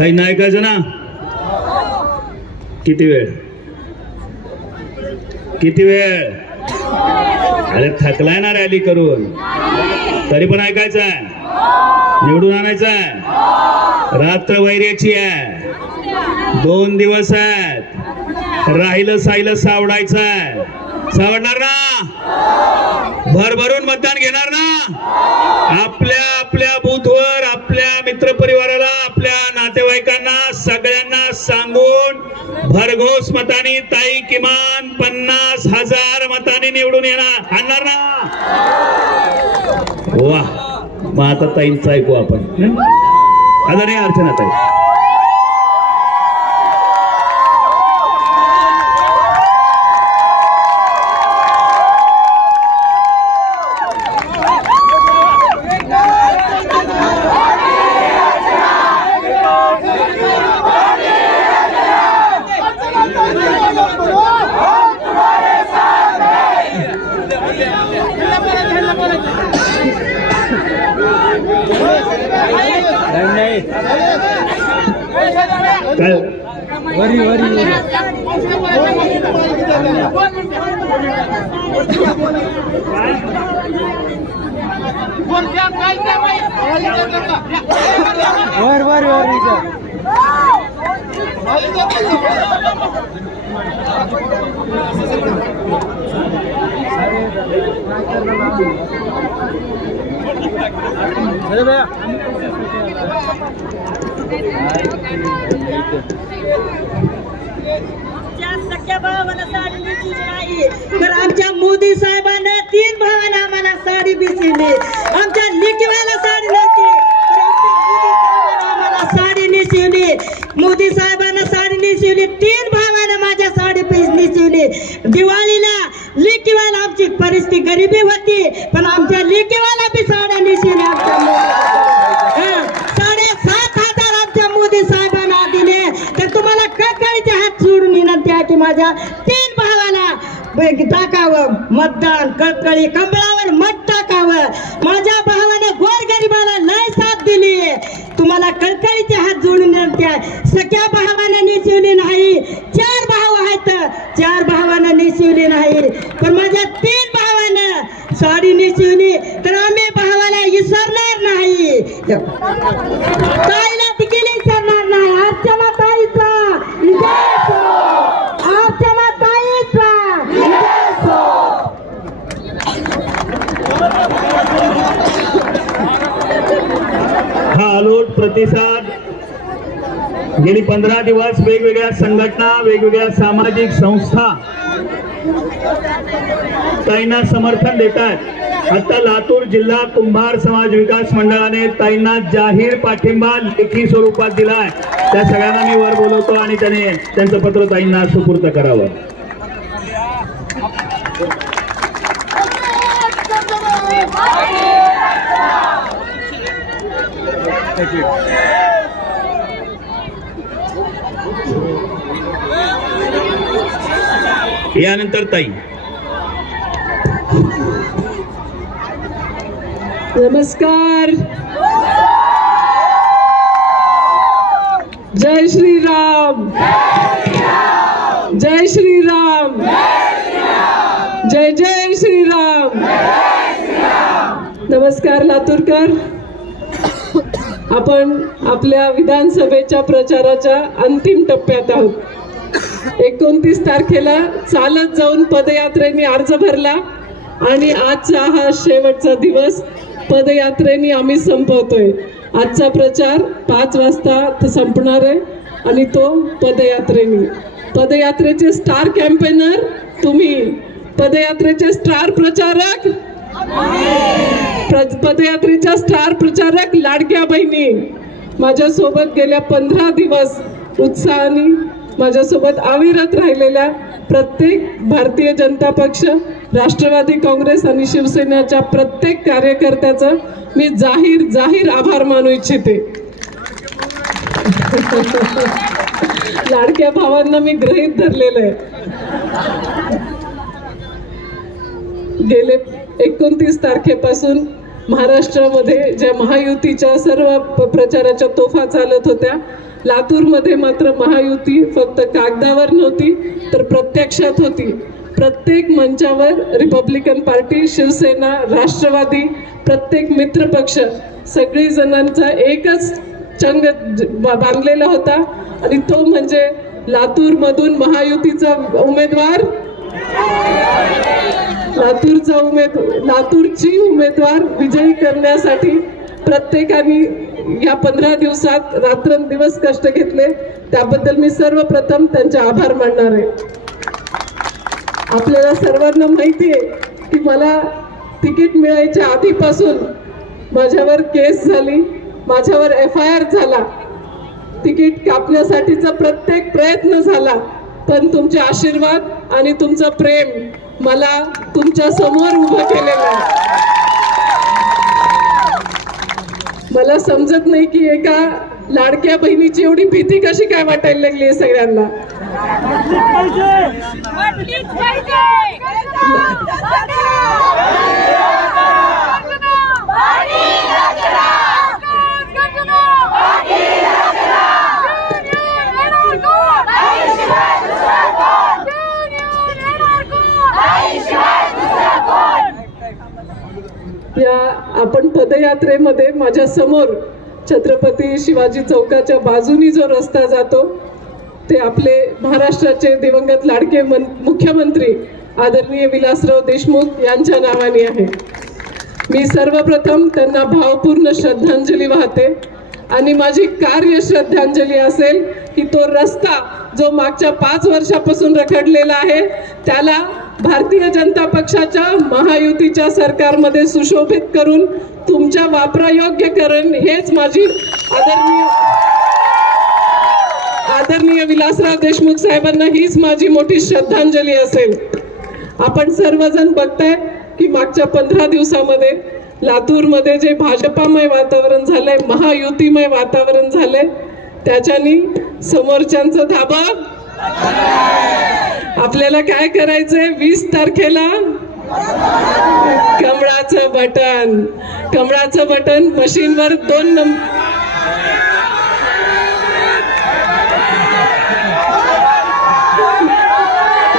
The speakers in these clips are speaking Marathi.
काही नाही ऐकायचं ना किती वेळ किती वेळ अरे थकलाय ना रॅली करून तरी पण ऐकायचं आहे निवडून आणायचं रात्र वैर्याची आहे दोन दिवस आहेत राहिलं साहिलं सावडायचं आहे सावडणार ना भरभरून मतदान घेणार ना आपल्या आपल्या भरघोस मताने ताई किमान पन्नास हजार मताने निवडून येणार आणणार ना वा मग आता ताईंच ऐकू आपण आदरणीय अर्चना ताई काय वरी वरी वर वर वर तर आमच्या मोदी साहेबांना तीन भावांना आम्हाला साडी बिसली आमच्या लिखिवाला साडी नव्हती आम्हाला साडी निशिवली मोदी साहेबांना साडी निशिवली तीन भावांना माझ्या साडी निशिवली दिवाळीला लिखिवाला आमची परिस्थिती गरिबी होती माझ्या तीन भावाला टाकावं मतदान कळकळी कंबळावर मत टाकावं माझ्या भावाने गरिबाला लय साथ दिली तुम्हाला कळकळीचे हात जोडून सख्या भावाने निशिवली नाही चार भाव आहेत चार भावाना निशिवली नाही पण माझ्या तीन भावानं साडी निशिवली तर आम्ही भावाला विसरणार नाही प्रतिसाद गेली पंधरा दिवस वेगवेगळ्या संघटना वेगवेगळ्या सामाजिक संस्था ताईंना समर्थन देत आहेत आता लातूर जिल्हा कुंभार समाज विकास मंडळाने ताईंना जाहीर पाठिंबा लेखी स्वरूपात दिलाय त्या सगळ्यांना मी वर बोलवतो आणि त्याने त्यांचं पत्र ताईंना सुपूर्त करावं यानंतर ताई नमस्कार जय श्री राम जय श्री राम जय जय श्री राम नमस्कार लातूरकर आपण आपल्या विधानसभेच्या प्रचाराच्या अंतिम टप्प्यात आहोत एकोणतीस तारखेला चालत जाऊन पदयात्रेने अर्ज भरला आणि आजचा हा शेवटचा दिवस पदयात्रेने आम्ही संपवतोय आजचा प्रचार पाच वाजता संपणार आहे आणि तो पदयात्रेने पदयात्रेचे स्टार कॅम्पेनर तुम्ही पदयात्रेचे स्टार प्रचारक पदयात्रेच्या स्टार प्रचारक लाडक्या बहिणी माझ्यासोबत गेल्या पंधरा दिवस उत्साहाने माझ्यासोबत अविरत राहिलेल्या प्रत्येक भारतीय जनता पक्ष राष्ट्रवादी काँग्रेस आणि शिवसेनेच्या प्रत्येक कार्यकर्त्याचं मी जाहीर जाहीर आभार मानू इच्छिते लाडक्या भावांना मी ग्रहीत धरलेलं आहे गेले एकोणतीस तारखेपासून महाराष्ट्रामध्ये ज्या महायुतीच्या सर्व प्रचाराच्या तोफा चालत होत्या लातूरमध्ये मात्र महायुती फक्त कागदावर नव्हती तर प्रत्यक्षात होती प्रत्येक मंचावर रिपब्लिकन पार्टी शिवसेना राष्ट्रवादी प्रत्येक मित्रपक्ष सगळी जणांचा एकच चंग बांधलेला होता आणि तो म्हणजे लातूरमधून महायुतीचा उमेदवार लातूरचा उमेदवार लातूरची उमेदवार विजयी करण्यासाठी प्रत्येकाने या पंधरा दिवसात रात्रंदिवस कष्ट घेतले त्याबद्दल मी सर्वप्रथम त्यांचे आभार मानणार आहे आपल्याला सर्वांना माहिती आहे की मला तिकीट मिळायच्या आधीपासून माझ्यावर केस झाली माझ्यावर एफ आय आर झाला तिकीट कापण्यासाठीचा प्रत्येक प्रयत्न झाला पण तुमचे आशीर्वाद आणि तुमचं प्रेम मला तुमच्या समोर उभं केलेलं आहे मला समजत नाही की एका लाडक्या बहिणीची एवढी भीती कशी काय वाटायला लागली आहे सगळ्यांना या आपण पदयात्रेमध्ये माझ्या समोर छत्रपती शिवाजी चौकाच्या बाजूनी जो रस्ता जातो ते आपले महाराष्ट्राचे दिवंगत लाडके मन मुख्यमंत्री आदरणीय विलासराव देशमुख यांच्या नावाने आहे मी सर्वप्रथम त्यांना भावपूर्ण श्रद्धांजली वाहते आणि माझी कार्य श्रद्धांजली असेल की तो रस्ता जो मागच्या पाच वर्षापासून रखडलेला आहे त्याला भारतीय जनता पक्षाच्या महायुतीच्या सरकारमध्ये सुशोभित करून तुमच्या योग्य करण हेच माझी आदरणीय आदरणीय विलासराव देशमुख साहेबांना हीच माझी मोठी श्रद्धांजली असेल आपण सर्वजण बघताय की मागच्या पंधरा दिवसामध्ये लातूरमध्ये जे भाजपामय वातावरण झालंय महायुतीमय वातावरण झालंय त्याच्यानी समोरच्यांचा धाबा आपल्याला काय करायचंय वीस तारखेला कमळाचं बटन कमळाचं बटन मशीनवर दोन नंबर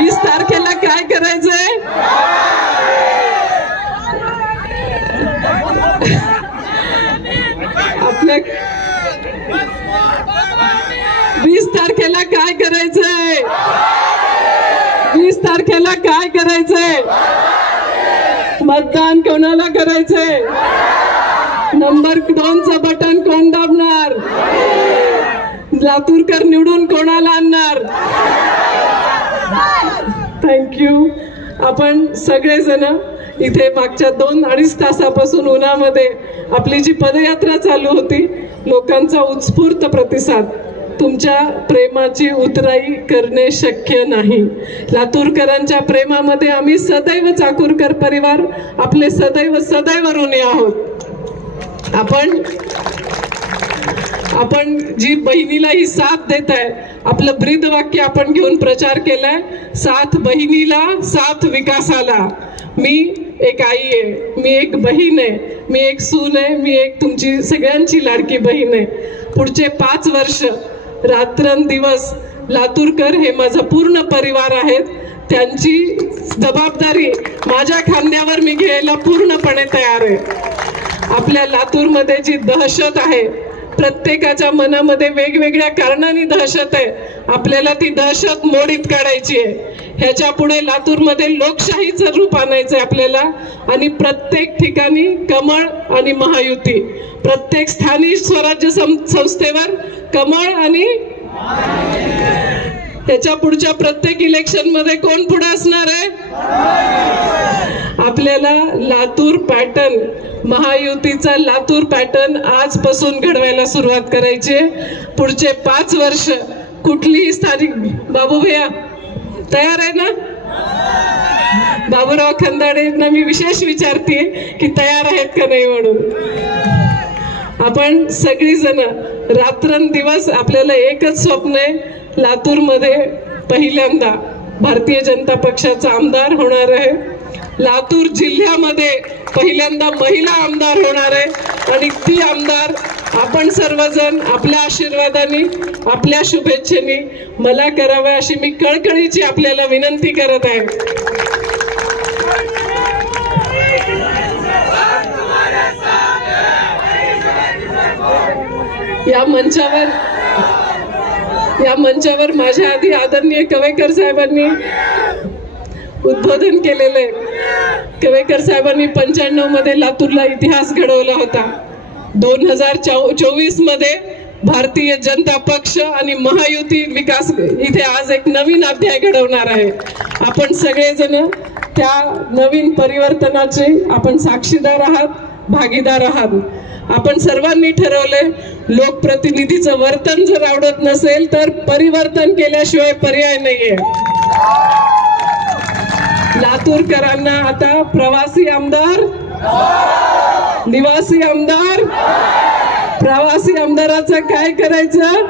वीस तारखेला काय करायचंय आपल्या वीस तारखेला काय करायचंय वीस तारखेला काय करायचंय मतदान कोणाला करायचंय नंबर दोनचं बटन कोण दाबणार लातूरकर निवडून कोणाला आणणार थँक्यू आपण सगळेजण इथे मागच्या दोन अडीच तासापासून उन्हामध्ये आपली जी पदयात्रा चालू होती लोकांचा उत्स्फूर्त प्रतिसाद तुमच्या प्रेमाची उतराई करणे शक्य नाही लातूरकरांच्या प्रेमामध्ये आम्ही सदैव चाकूरकर परिवार आपले सदैव सदैव ऋणी आहोत आपण आपण जी बहिणीला ही साथ देत आहे आपलं ब्रीद वाक्य आपण घेऊन प्रचार केलाय साथ बहिणीला साथ विकासाला मी एक आई आहे मी एक बहीण आहे मी एक सून आहे मी एक तुमची सगळ्यांची लाडकी बहीण आहे पुढचे पाच वर्ष रात्रंदिवस लातूरकर हे माझं पूर्ण परिवार आहेत त्यांची जबाबदारी माझ्या खांद्यावर मी घ्यायला पूर्णपणे तयार आहे आपल्या लातूरमध्ये जी दहशत आहे प्रत्येकाच्या मनामध्ये वेगवेगळ्या कारणांनी दहशत आहे आपल्याला ती दहशत मोडीत काढायची आहे ह्याच्या पुढे लातूरमध्ये लोकशाहीचं रूप आणायचं आपल्याला आणि प्रत्येक ठिकाणी कमळ आणि महायुती प्रत्येक स्थानिक स्वराज्य संस्थेवर कमळ आणि त्याच्या पुढच्या प्रत्येक इलेक्शन मध्ये कोण पुढे असणार आहे आपल्याला लातूर पॅटर्न महायुतीचा लातूर पॅटर्न आजपासून घडवायला सुरुवात करायची पुढचे पाच वर्ष कुठलीही स्थानिक बाबू भैया तयार आहे ना बाबूराव खंदाडेंना मी विशेष विचारते की तयार आहेत का नाही म्हणून आपण सगळीजण रात्रंदिवस आपल्याला एकच स्वप्न आहे लातूरमध्ये पहिल्यांदा भारतीय जनता पक्षाचा आमदार होणार आहे लातूर जिल्ह्यामध्ये पहिल्यांदा महिला आमदार होणार आहे आणि ती आमदार आपण सर्वजण आपल्या आशीर्वादाने आपल्या शुभेच्छेने मला करावं अशी मी कळकळीची आपल्याला विनंती करत आहे या मंचावर या मंचावर माझ्या आधी आदरणीय कवेकर साहेबांनी उद्बोधन केलेलं आहे कवेकर साहेबांनी पंच्याण्णव मध्ये लातूरला इतिहास घडवला होता दोन हजार चोवीस मध्ये भारतीय जनता पक्ष आणि महायुती विकास इथे आज एक नवीन अध्याय घडवणार आहे आपण सगळेजण त्या नवीन परिवर्तनाचे आपण साक्षीदार आहात भागीदार आहात आपण सर्वांनी ठरवलंय लोकप्रतिनिधीचं वर्तन जर आवडत नसेल तर परिवर्तन केल्याशिवाय पर्याय नाहीये लातूरकरांना आता प्रवासी आमदार निवासी आमदार प्रवासी आमदाराचं काय करायचं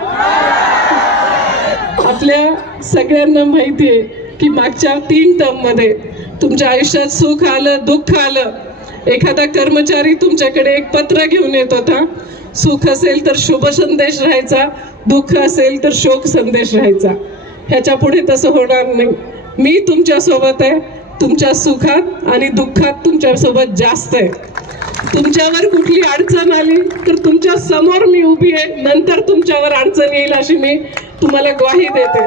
आपल्या सगळ्यांना माहिती आहे की मागच्या तीन टर्म मध्ये तुमच्या आयुष्यात सुख आलं दुःख आलं एखादा कर्मचारी तुमच्याकडे एक पत्र घेऊन येत होता सुख असेल तर शुभ संदेश राहायचा दुःख असेल तर शोक संदेश राहायचा ह्याच्या पुढे तसं होणार नाही मी तुमच्यासोबत आहे तुमच्या सुखात आणि दुःखात तुमच्यासोबत जास्त आहे तुमच्यावर कुठली अडचण आली तर तुमच्या समोर मी उभी आहे नंतर तुमच्यावर अडचण येईल अशी मी तुम्हाला ग्वाही देते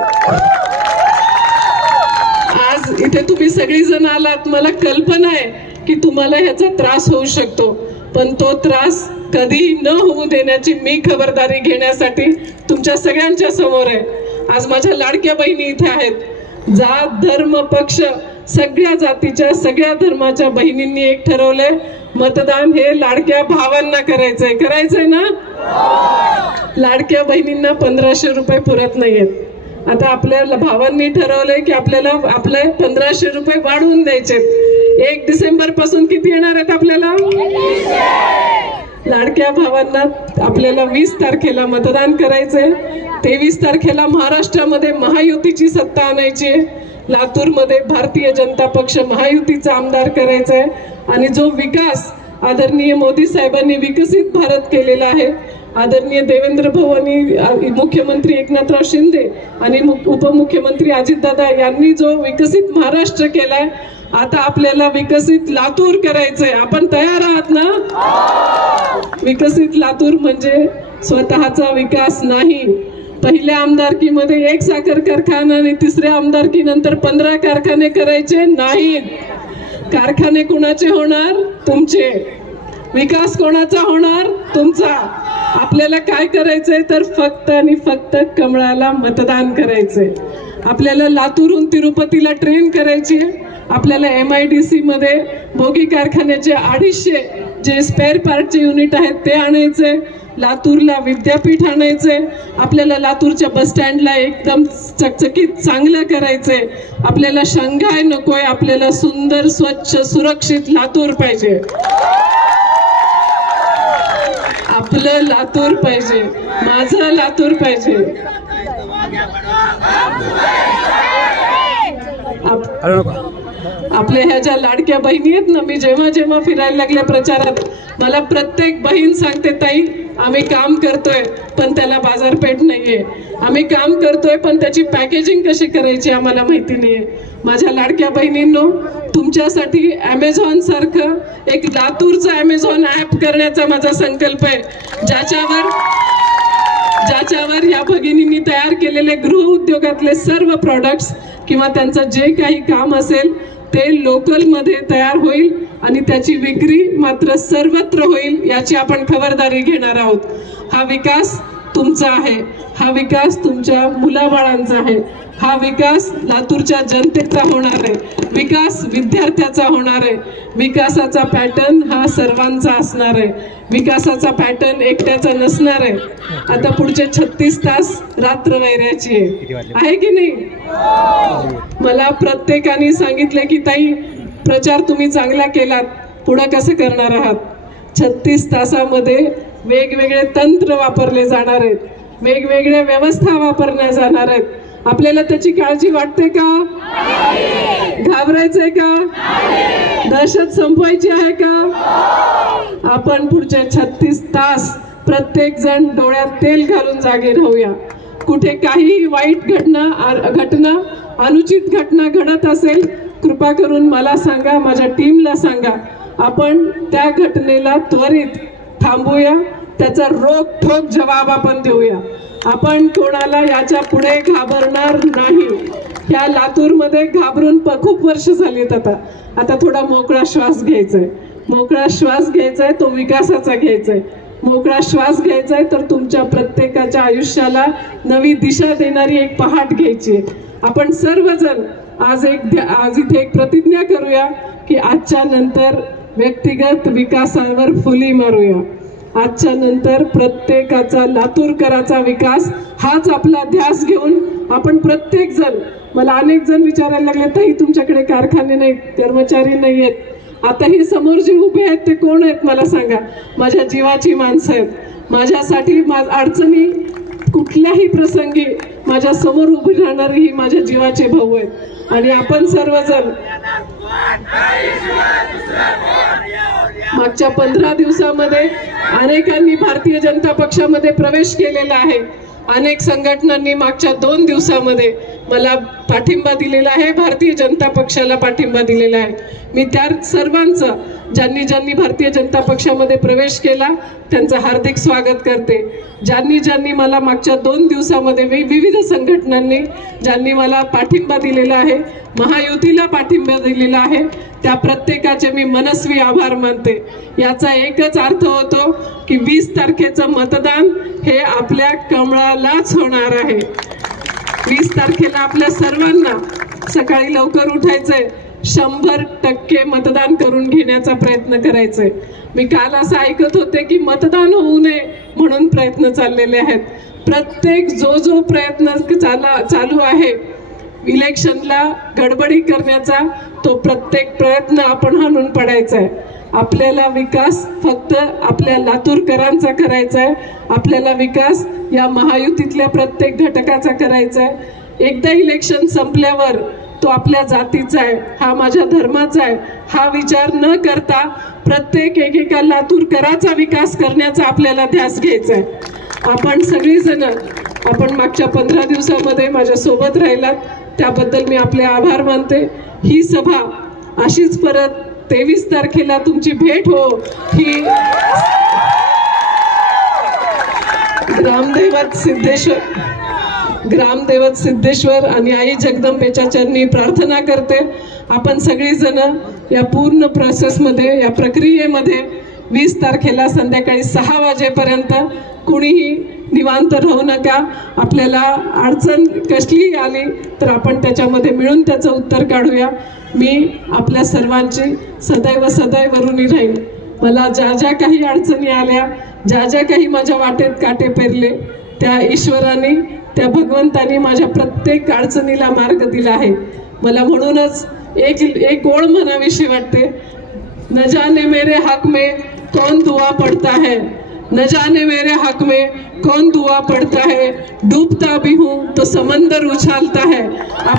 आज इथे तुम्ही सगळीजण आलात मला कल्पना आहे की तुम्हाला ह्याचा त्रास होऊ शकतो पण तो त्रास कधीही न होऊ देण्याची मी खबरदारी घेण्यासाठी तुमच्या सगळ्यांच्या समोर आहे आज माझ्या लाडक्या बहिणी इथे आहेत जात धर्म पक्ष सगळ्या जातीच्या सगळ्या धर्माच्या बहिणींनी एक ठरवलंय मतदान हे लाडक्या भावांना करायचंय करायचंय ना लाडक्या बहिणींना पंधराशे रुपये पुरत नाहीयेत आता आपल्या भावांनी ठरवलंय की आपल्याला आपले पंधराशे रुपये वाढवून द्यायचे एक डिसेंबर पासून किती येणार आहेत आपल्याला लाडक्या भावांना आपल्याला वीस तारखेला मतदान करायचंय तेवीस तारखेला महाराष्ट्रामध्ये महायुतीची सत्ता आणायची आहे लातूरमध्ये भारतीय जनता पक्ष महायुतीचा आमदार करायचा आहे आणि जो विकास आदरणीय मोदी साहेबांनी विकसित भारत केलेला आहे आदरणीय देवेंद्र भाऊ आणि मुख्यमंत्री एकनाथराव शिंदे आणि उपमुख्यमंत्री अजितदादा यांनी जो विकसित महाराष्ट्र केला आहे आता आपल्याला विकसित लातूर करायचंय आपण तयार आहात ना विकसित लातूर म्हणजे स्वतःचा विकास नाही पहिल्या आमदारकीमध्ये एक साखर कारखाना आणि तिसऱ्या आमदारकी नंतर पंधरा कारखाने करायचे नाहीत कारखाने कोणाचे होणार तुमचे विकास कोणाचा होणार तुमचा आपल्याला काय करायचंय तर फक्त आणि फक्त कमळाला मतदान करायचंय आपल्याला लातूरहून तिरुपतीला ट्रेन करायची आहे आपल्याला एम आय डी सी मध्ये बोगी कारखान्याचे अडीचशे जे स्पेअर पार्टचे युनिट आहेत ते आणायचे लातूरला विद्यापीठ आणायचे आपल्याला लातूरच्या बसस्टँडला एकदम चकचकीत चांगलं करायचे आपल्याला शंघाय नकोय आपल्याला सुंदर स्वच्छ सुरक्षित लातूर पाहिजे आपलं लातूर पाहिजे माझं लातूर पाहिजे आप... आपल्या ह्या ज्या लाडक्या बहिणी आहेत ना मी जेव्हा जेव्हा फिरायला लागल्या प्रचारात मला प्रत्येक बहीण सांगते ताई आम्ही काम करतोय पण त्याला बाजारपेठ नाही आहे आम्ही काम करतोय पण त्याची पॅकेजिंग कशी करायची आम्हाला माहिती नाही आहे माझ्या लाडक्या बहिणींनो तुमच्यासाठी ॲमेझॉनसारखं एक लातूरचं ॲमेझॉन ॲप करण्याचा माझा संकल्प आहे ज्याच्यावर ज्याच्यावर या भगिनींनी तयार केलेले गृह उद्योगातले सर्व प्रॉडक्ट्स किंवा त्यांचं जे काही काम असेल ते लोकल लोकलमध्ये तयार होईल आणि त्याची विक्री मात्र सर्वत्र होईल याची आपण खबरदारी घेणार आहोत हा विकास तुमचा आहे हा विकास तुमच्या मुलाबाळांचा आहे हा विकास लातूरच्या जनतेचा होणार आहे विकास विद्यार्थ्याचा होणार आहे विकासाचा पॅटर्न हा सर्वांचा असणार आहे विकासाचा पॅटर्न एकट्याचा नसणार आहे आता पुढचे छत्तीस तास रात्र वैऱ्याची आहे की नाही मला प्रत्येकाने सांगितले की ताई प्रचार तुम्ही चांगला केलात पुढे कसं करणार आहात छत्तीस तासामध्ये वेगवेगळे तंत्र वापरले जाणार आहेत वेगवेगळ्या व्यवस्था वापरल्या जाणार आहेत आपल्याला त्याची काळजी वाटते का घाबरायचंय का दहशत संपवायची आहे का आपण पुढचे छत्तीस तास प्रत्येक जण डोळ्यात तेल घालून जागे राहूया कुठे काही वाईट घटना घटना अनुचित घटना घडत असेल कृपा करून मला सांगा माझ्या टीमला सांगा आपण त्या घटनेला त्वरित थांबूया त्याचा रोख ठोक जवाब आपण देऊया आपण कोणाला याच्या पुढे घाबरणार नाही ह्या लातूरमध्ये घाबरून प खूप वर्ष झालीत आता आता थोडा मोकळा श्वास घ्यायचा आहे मोकळा श्वास घ्यायचा आहे तो विकासाचा घ्यायचा आहे मोकळा श्वास घ्यायचा आहे तर तुमच्या प्रत्येकाच्या आयुष्याला नवी दिशा देणारी एक पहाट घ्यायची आहे आपण सर्वजण आज एक आज इथे एक प्रतिज्ञा करूया की आजच्या नंतर व्यक्तिगत विकासावर फुली मारूया आजच्या नंतर प्रत्येकाचा लातूरकराचा विकास हाच आपला ध्यास घेऊन आपण प्रत्येकजण मला अनेक जण विचारायला लागले ताई तुमच्याकडे कारखाने नाहीत कर्मचारी नाही आहेत आता हे समोर जे उभे आहेत ते कोण आहेत मला सांगा माझ्या जीवाची माणसं आहेत माझ्यासाठी मा अडचणी कुठल्याही प्रसंगी माझ्या समोर उभे राहणारे ही माझ्या जीवाचे भाऊ आहेत आणि आपण सर्वजण मागच्या पंधरा दिवसामध्ये अनेकांनी भारतीय जनता पक्षामध्ये प्रवेश केलेला आहे अनेक संघटनांनी मागच्या दोन दिवसामध्ये मला पाठिंबा दिलेला आहे भारतीय जनता पक्षाला पाठिंबा दिलेला आहे मी त्या सर्वांचं ज्यांनी ज्यांनी भारतीय जनता पक्षामध्ये प्रवेश केला त्यांचं हार्दिक स्वागत करते ज्यांनी ज्यांनी मला मागच्या दोन दिवसामध्ये विविध संघटनांनी ज्यांनी मला पाठिंबा दिलेला आहे महायुतीला पाठिंबा दिलेला आहे त्या प्रत्येकाचे मी मनस्वी आभार मानते याचा एकच अर्थ होतो की वीस तारखेचं मतदान हे आपल्या कमळालाच होणार आहे वीस तारखेला आपल्या सर्वांना सकाळी लवकर उठायचंय शंभर टक्के मतदान करून घेण्याचा प्रयत्न करायचंय मी काल असं ऐकत होते की मतदान होऊ नये म्हणून प्रयत्न चाललेले आहेत प्रत्येक जो जो प्रयत्न चाला चालू आहे इलेक्शनला गडबडी करण्याचा तो प्रत्येक प्रयत्न आपण हाणून पडायचा आहे आपल्याला विकास फक्त आपल्या लातूरकरांचा करायचा आहे आपल्याला विकास या महायुतीतल्या प्रत्येक घटकाचा करायचा आहे एकदा इलेक्शन संपल्यावर तो आपल्या जातीचा आहे हा माझ्या धर्माचा आहे हा विचार न करता प्रत्येक एकेका लातूरकराचा विकास करण्याचा आपल्याला ध्यास घ्यायचा आहे आपण सगळीजणं आपण मागच्या पंधरा दिवसामध्ये माझ्यासोबत राहिलात त्याबद्दल मी आपले आभार मानते ही सभा अशीच परत तेवीस तारखेला तुमची भेट हो ही ग्रामदैवत सिद्धेश्वर ग्रामदैवत सिद्धेश्वर आणि आई जगदंबेच्या चरणी प्रार्थना करते आपण सगळीजणं या पूर्ण प्रोसेसमध्ये या प्रक्रियेमध्ये वीस तारखेला संध्याकाळी सहा वाजेपर्यंत कुणीही निवांत राहू नका आपल्याला अडचण कसलीही आली तर आपण त्याच्यामध्ये मिळून त्याचं उत्तर काढूया मी आपल्या सर्वांची सदैव सदैव ऋणी राहीन मला ज्या ज्या काही अडचणी आल्या ज्या ज्या काही माझ्या वाटेत काटे पेरले त्या ईश्वराने त्या भगवंताने माझ्या प्रत्येक अडचणीला मार्ग दिला आहे मला म्हणूनच एक एक ओळ म्हणाविषयी वाटते न जाने मेरे हक में कोण दुआ पडता है न जाने मेरे हक में कौन दुआ पड़ता है डूबता भी हूँ तो समंदर उछालता है